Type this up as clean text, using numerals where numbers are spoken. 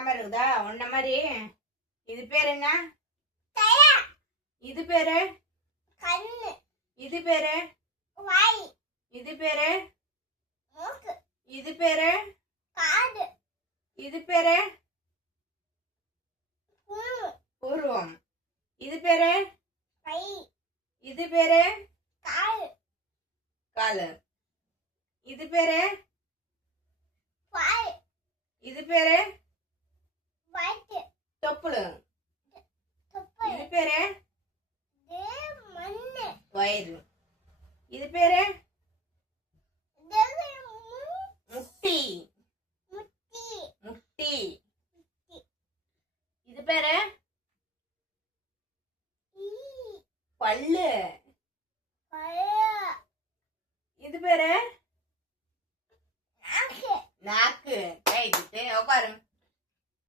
வெள்ளாம இருக்குதா உன்ன மாதிரி? இது பேர் என்ன? இது பேரு கண்ணு. இது பேரு வாய். இது பேரு மூக்கு. இது பேரு காது. இது பேரு புருவம். இது பேரு கை. இது பேரு கால். காலு. இது பேரு வாய். இது பேரு வயிற்று. தொப்புளு.